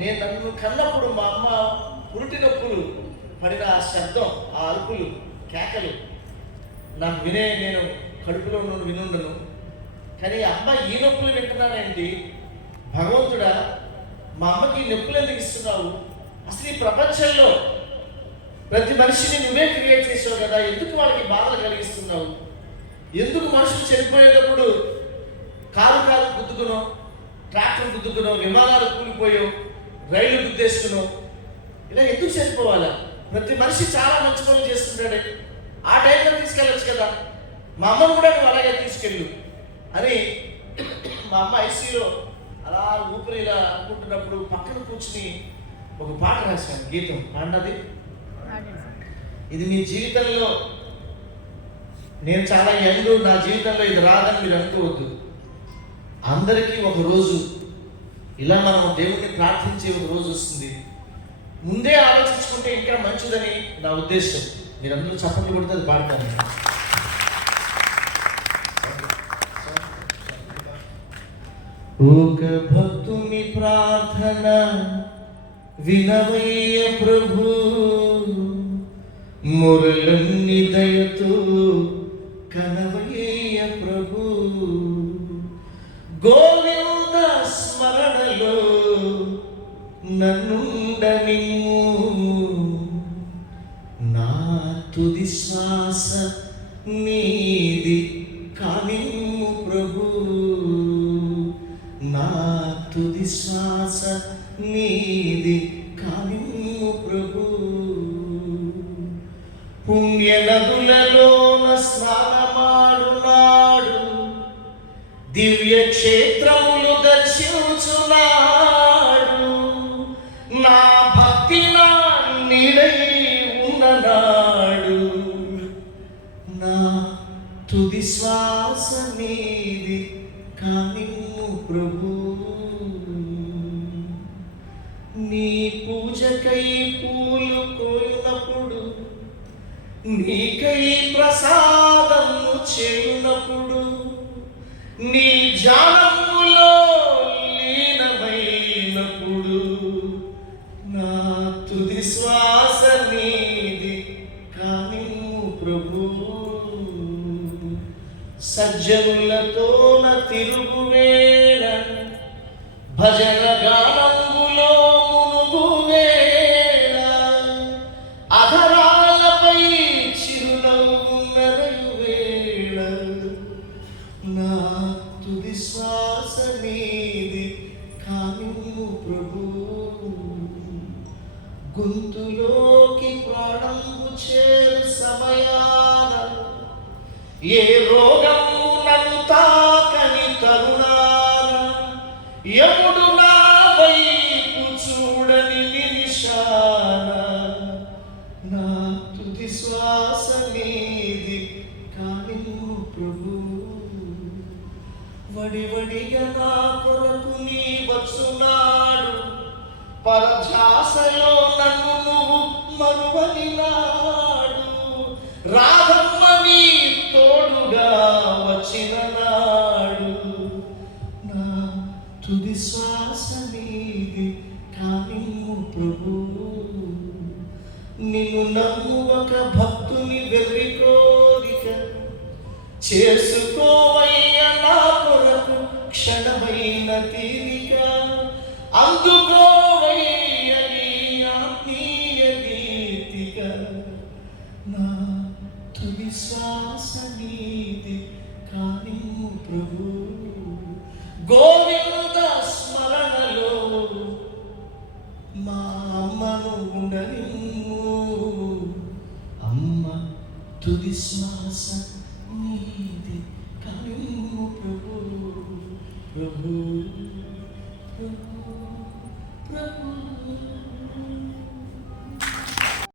నేను నన్ను కన్నప్పుడు మా అమ్మ పురిటి నొప్పులు పడిన ఆ శబ్దం ఆ అరుపులు కేకలు నాకు వినే నేను కడుపులో నుండి వినుండను. కానీ అమ్మ ఈ నొప్పులు వింటున్నానేంటి భగవంతుడా మా అమ్మకి ఈ నొప్పులు ఎందుకు ఇస్తున్నావు? అసలు ఈ ప్రపంచంలో ప్రతి మనిషిని నువ్వే క్రియేట్ చేసావు కదా ఎందుకు వాళ్ళకి బాధలు కలిగిస్తున్నావు? ఎందుకు మనుషులు చనిపోయేటప్పుడు కారు కారు గుద్దుకునో ట్రాక్టర్ గుద్దుకునో విమానాలు కూలిపోయో రైలు గుద్దేస్తున్నావు ఇలా ఎందుకు చనిపోవాలా? ప్రతి మనిషి చాలా మంచి పనులు చేస్తుంటాడు. ఆ టైంలో తీసుకెళ్ళొచ్చు కదా. మా అమ్మను కూడా నువ్వు అలాగే తీసుకెళ్ళు అని మా అమ్మ ఐసీలో అలా ఊపిరి ఇలా అనుకుంటున్నప్పుడు పక్కన కూర్చుని ఒక పాట రాశాను గీతం. పాడినది ఇది మీ జీవితంలో నేను చాలా యంగ్ నా జీవితంలో ఇది రాదని మీరు అనుకోవద్దు. అందరికీ ఒక రోజు ఇలా మనం దేవుణ్ణి ప్రార్థించే ఒక రోజు వస్తుంది. ముందే ఆలోచించుకుంటే ఇంకా మంచిదని నా ఉద్దేశం. మీరందరూ చప్పట్లు కొడితే అది పాడతాను ఒక భక్తుని ప్రార్థన వినవయ్య ప్రభు మురళన్ని దయతో కనవయ్య ప్రభు. గోవింద స్మరణలో నన్నుండనిమ్ము. నా తుది శ్వాస నీది కానిమ్ము ప్రభు. నా తుది శ్వాస నీది కానిమ్ము ప్రభు. పుణ్య నదులలోన స్నానమాడునాడు. దివ్య క్షేత్రము తుది శ్వాస నీది కానిమ్ము ప్రభు. నీ పూజకై పూలు కోయినప్పుడు నీకై ప్రసాదము చేయునప్పుడు నీ జానములో సజ్జనులతో నా తిరుగువేళ భజన గానంబులో మునుగు వేళ అధరాలపై చిరునవ్వు మెరయు వేళ నా తుది శ్వాస మీది కానిమ్ము ప్రభు. గొంతులోకి ప్రాణంబు చేరు సమయాన ఏ రోగం తాకని తరుణాన యముడు నా వైపు చూడని నిమిషాన నా తుది శ్వాస నీది కాని ప్రభు. వడివడిగా నా కొరకు నీ వచ్చున్నాడు. పరధ్యాసలో నన్ను నువ్వు మరువని నాడు రాధమ్మ తుది శ్వాస నీది కానీ ప్రభు. నిన్ను నమ్ము ఒక భక్తుని వెళ్ళి కోరిక చేసుకోవయ్య నా కొరకు క్షణమైన తీరు. అమ్మను ఉండనిమ్ము. అమ్మ తుది శ్వాస నీది కానిమ్ము ప్రభు. ప్రభు.